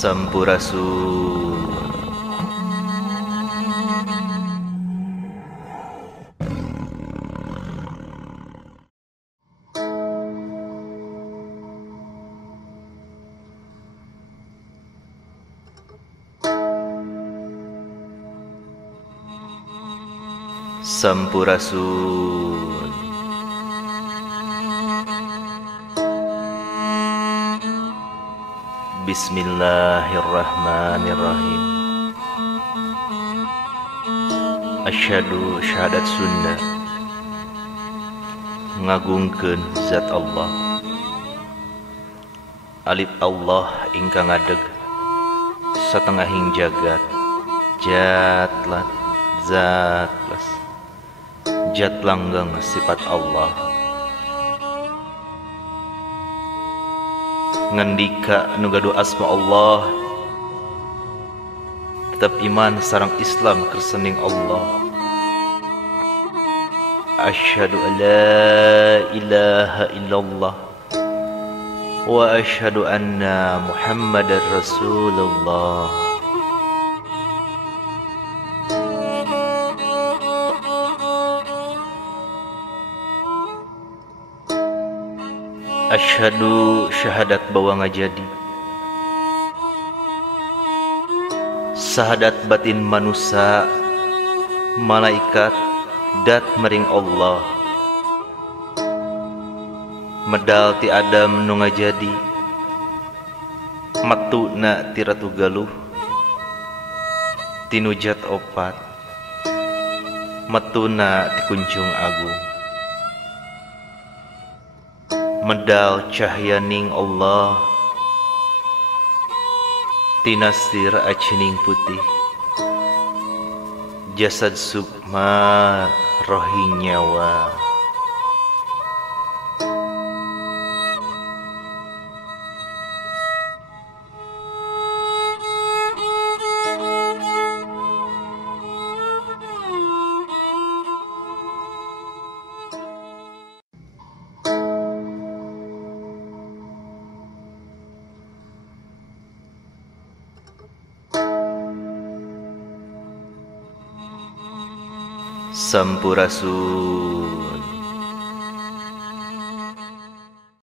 Sampurasun. Sampurasun. Bismillahirrahmanirrahim. Asyhadu syahadat sunnah ngagungkeun zat Allah, alif Allah ingkang ngadeg satengahing jagat, jatlat zatlas jat langgeng sifat Allah. Ngendika nu gaduh asma Allah, tetap iman sareng Islam kersening Allah. Asyhadu an la ilaha illallah wa asyhadu anna Muhammadar Rasulullah. Asyhadu syahadat bahwa ngajadi sahadat batin manusia, malaikat, dat mering Allah. Medal ti Adam nu ngajadi, matuna ti Ratu Galuh, tinujat opat, matuna ti Kunjung Agung. Medal cahyaning Allah, tinastir acining putih, jasad sukma rohi nyawa. Sampurasun.